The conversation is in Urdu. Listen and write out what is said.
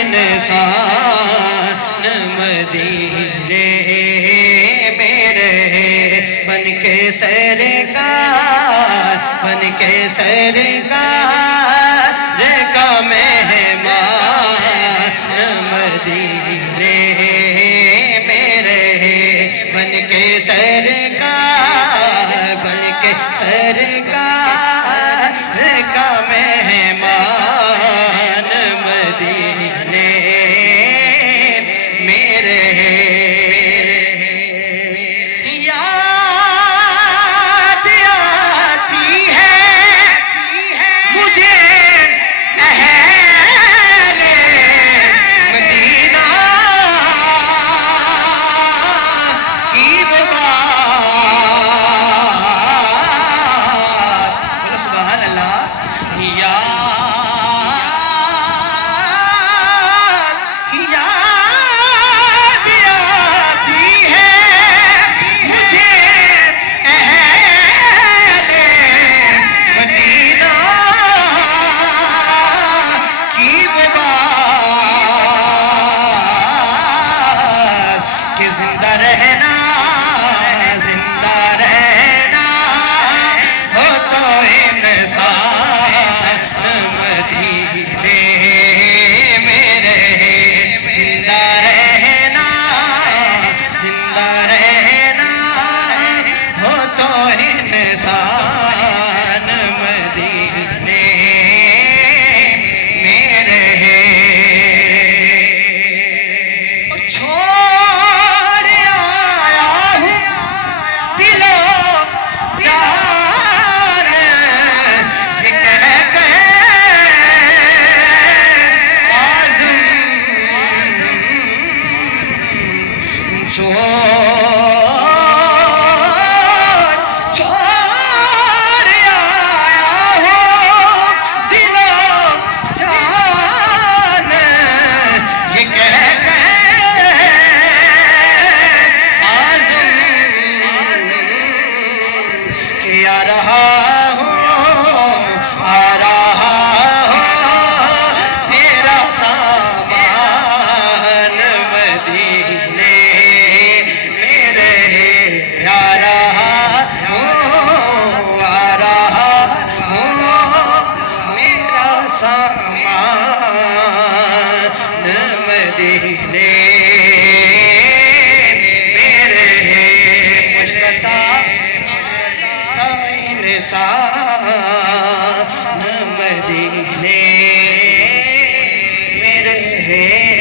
انسان مدینے میں رہے بن کے سرکار کا مہمان مدینے میں رہے بن کے سرکار کا مہمان مدینے میں رہے یاد آتی ہے مجھے اہل مدینہ کی بات سبحان اللہ مدینے میں رہے